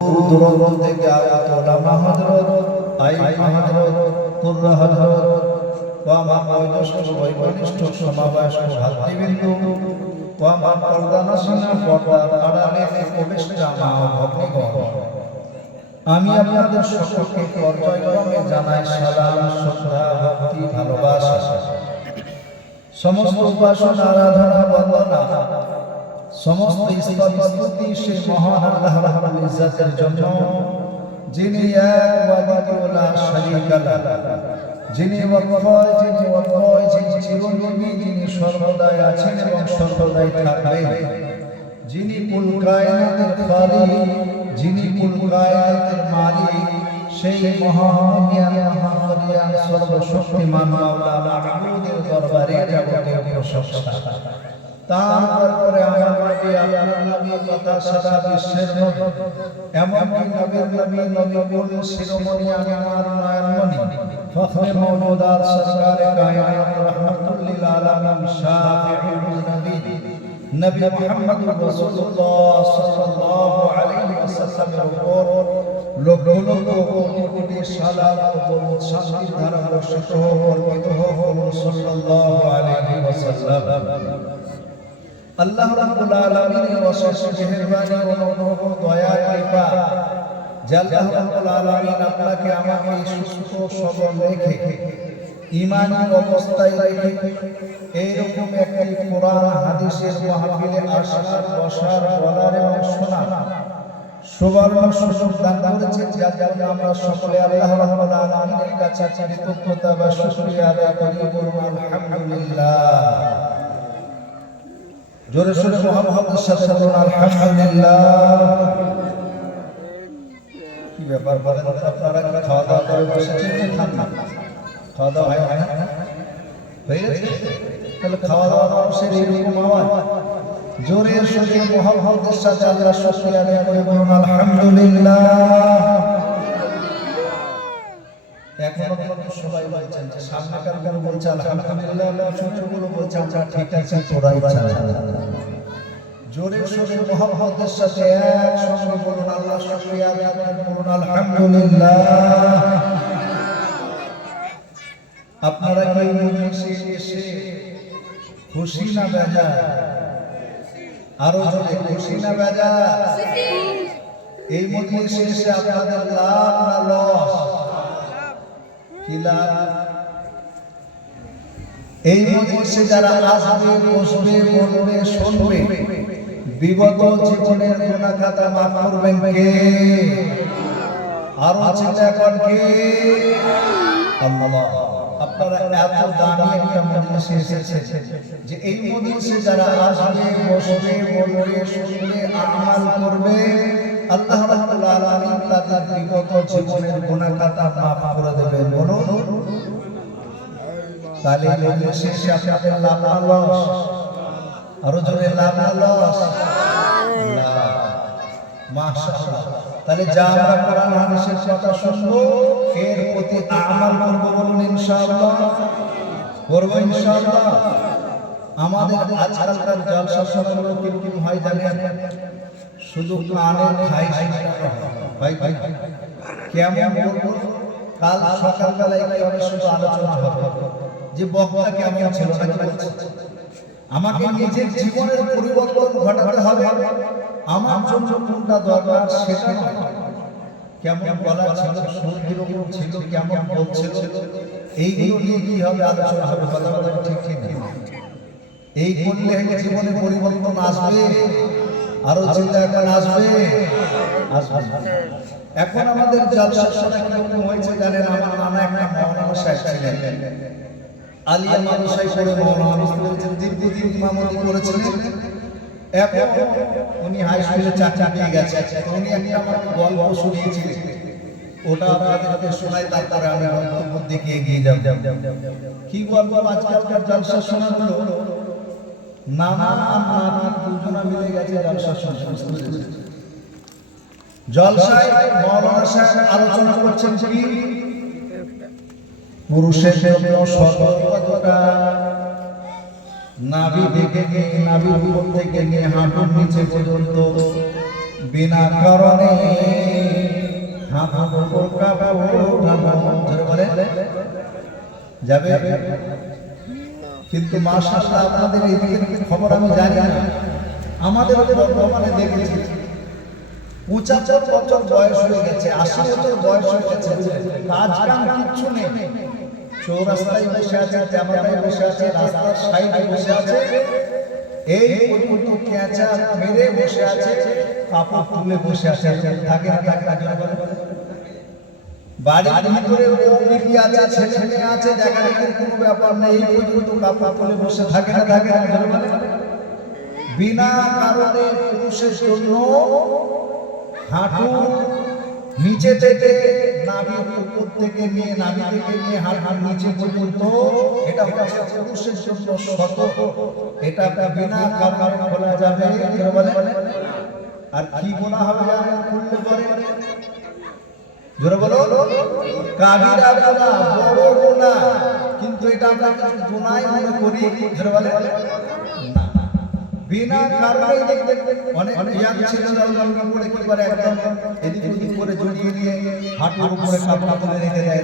দূর থেকে আয়াত ওলামা হযরত আইমা হযরত কুররা হযরত ও আমার বয়োজ্যেষ্ঠ বয়োনিষ্ঠ সমাবয়স্ক ভাতৃবৃন্দ ও আমার পর্দানশীনা পর্দার আড়ালে উপবিষ্ট মা ভগ্নীগণ, আমি আপনাদের সকলকে পর্যায়ক্রমে জানাই সালাম, শ্রদ্ধা, ভক্তি, ভালোবাসা। সমস্ত উপাসনা, আরাধনা, বন্দনা, সমস্ত স্তুতি সেই মহান আল্লাহ রাব্বুল ইজ্জতের জন্য, যিনি এক ওয়াহিদুল লা শারীকা লাহু, যিনি অক্ষয়, যিনি অভয়, যিনি চিরঞ্জীবী, যিনি সর্বদাই আছেন এবং সর্বদাই থাকবেন, যিনি কুল কায়নাতের খালিক, যিনি কুল কায়নাতের মালিক, সেই মহামহিয়ান মহাবলিয়ান সর্বশক্তিমান মাওলা মাহমুদের দরবারে যাবতীয় প্রশংসা। তারপরে আমার নবী, আপনার নবী কথা সারা বিশ্বের নবী, এমনকি নবীর নবী, নবীকুল শিরোমণি, আমিনার নয়নমণি, ফখরে মওজুদাত, সরকারে কায়নাত, রাহমাতুল লিল আলামিন, শাফিউল নবী, নবী মুহাম্মদুর রাসূলুল্লাহ সাল্লাল্লাহু আলাইহি ওয়াসাল্লামের উপর লক্ষ লক্ষ কোটি কোটি সালাত ও দরুদ শান্তির ধারা বর্ষিত হোক, বর্ষিত হোক সাল্লাল্লাহু আলাইহি ওয়াসাল্লাম। আল্লাহ রাব্বুল আলামিনের অশেষ মেহেরবানি, অনুগ্রহ, দয়া, কৃপা যে আল্লাহ রাব্বুল আলামিন আপনাকে আমাকে সুস্থ সবল রেখে, ঈমানী অবস্থায় রেখে এইরকম একটি কোরআন হাদিসের মাহফিলে আসার, বসার, বলার এবং শোনার সুবর্ণ সুযোগ দান করেছেন, যার জন্য আমরা সকলে আল্লাহ রাব্বুল আলামিনের কাছে কৃতজ্ঞতা বা শুকরিয়া আদায় করি। বলুন আলহামদুলিল্লাহ। জোরে সোরে মুহাম্মাদের সাথে বলুন আলহামদুলিল্লাহ। কি ব্যাপার বলেন, আপনারা কি খাওয়া দাওয়া করে বসেছেন না খান না? খাওয়া দাওয়া হয় না? হয়ে গেছে? তাহলে খাওয়া দাওয়া মানুষের এইরকম আওয়াজ। জোরে সোরে মুহাম্মাদের সাথে আল্লাহ শুকরিয়া আদায় করে বলুন আলহামদুলিল্লাহ। এখনো কিন্তু সবাই বলছেন যে সামনেকার গুলো বলছে আলহামদুলিল্লাহ, ছোটগুলো বলছে আমরা ঠিক আছে, তোরাই চালা। জোরে সোরে মুহাম্মাদের সাথে একসঙ্গে বলুন আল্লাহ শুকরিয়া আদায় করে বলুন আলহামদুলিল্লাহ। আপনারা কি মজলিসে এসে খুশি না বেজার? আরো জোরে খুশি না বেজার? এই মজলিসে এসে আপনাদের লাভ না লস? কি লাভ? এই মজলিসে যারা আসবে, বসবে, বলবে, শুনবে, বিগত জীবনের গুনাহ খাতা মাফ করবেন কে? আরো চিন্তা করেন কে? আল্লাহ। আপনারা এত দামি একটা মজলিসে এসেছেন যে এই মজলিসে যারা আসবে, বসবে, বলবে, শুনবে, আমল করবে, আল্লাহ রাব্বুল আলামিন তাদের বিগত জীবনের গুনাহ খাতা মাফ করে দেবেন। বলুন তাহলে মজলিসে এসে আপনাদের লাভ না লস? আরো জোরে লাভ না লস? মাশাআল্লাহ। তাহলে যা আমরা কোরআন হাদিসের কথা শুনবো এর প্রতি আমল করব। বলুন ইনশাআল্লাহ। করব ইনশাআল্লাহ। আমাদের আজকালকার জলসা সভাগুলো কিরকম হয় জানেন? শুধু কানে খাই ভাই ভাই কেমন বলবো, কাল সকালবেলায় কিভাবে শুধু আলোচনা হবে যে বক্তা কেমন ছিল নাকি বলছে। আমাকে নিজের জীবনের পরিবর্তন ঘটাতে হবে, আমার জন্য কোনটা দরকার সেটা নয়। কেমন বলা ছিল, সুর কিরকম ছিল, কেমন বলছিল, এইগুলো নিয়ে কি হবে আলোচনা হবে। কথা বলা ঠিক ঠিক না। এই করলে জীবনে পরিবর্তন আসবে, আরো চিন্তা এখন আসবে। এখন আমাদের জলসা শোনা কিরকম হয়েছে জানেন? আমার নানা একটা মাওলানা সাহেব ছিলেন, আলিয়া মাদ্রাসায় পড়ে মাওলানা করেছেন, দীর্ঘদিন ইমামতি করেছিলেন। এখন উনি হাই স্কুলে চাকরি পেয়ে গেছে। উনি একটা আমার গল্প শুনিয়েছিলেন, ওটা আপনাদেরকে শোনাই, তারপরে আমি বক্তব্য দিকে এগিয়ে যাব। কি গল্প? আজকালকার জলসা শোনা হলো নানা আর নাতি দুজনা মিলে গেছে জলসা শোনা। জলসায় মাওলানা সাহেব আলোচনা করছেন কি পুরুষের জন্য সর্বপ্রথম নাভি থেকে নাভির উপর থেকে নিয়ে হাঁটুর নিচে পর্যন্ত বিনা কারণে হাঁটুর উপর কাপড় ওঠানো, ধরে বলে যাবে। কিন্তু মাশাআল্লাহ আপনাদের এই দিকের খবর আমি জানি না, আমাদের বর্তমানে দেখেছি 75 বছর বয়স হয়ে গেছে, 80 বছর বয়স হয়ে গেছে, কাজ কাম কিচ্ছু নেই, চৌরাস্তায় বসে আছে, জামাতায় বসে আছে, রাস্তার সাইডে বসে আছে, এই পর্যন্ত কেঁচা মেরে বসে আছে, কাপড় তুলে বসে আছে, থাকে না থাকে না, বাড়ির ভিতরে বিবি আছে, ছেলে মেয়ে আছে, দেখা দেখার কোনো ব্যাপার নেই, এই পর্যন্ত কাপড় তুলে বসে থাকে না থাকে না, বিনা কারণে পুরুষের জন্য হাঁটু নিচে থেকে নাভির উপর থেকে নিয়ে নাভি থেকে নিয়ে হাঁটু নিচে পর্যন্ত, এটা হচ্ছে পুরুষের জন্য শত, এটা বিনা কারণে খোলা যাবে, বলে। আর কি গুনাহ হবে এমন করলে পরে, জোরে বলো, কাবিরা গুনাহ, বড় গুনাহ, কিন্তু এটা আমরা কিছু গুনাহ মনে করি, জোরে বলে না। বিনা কারণেই দেখবেন অনেক ইয়াং ছেলেরা লঙ্গি পরে কি করে একদম এদিক ওদিক করে জড়িয়ে দিয়ে হাঁটুর উপরে কাপড় তুলে রেখে দেয়,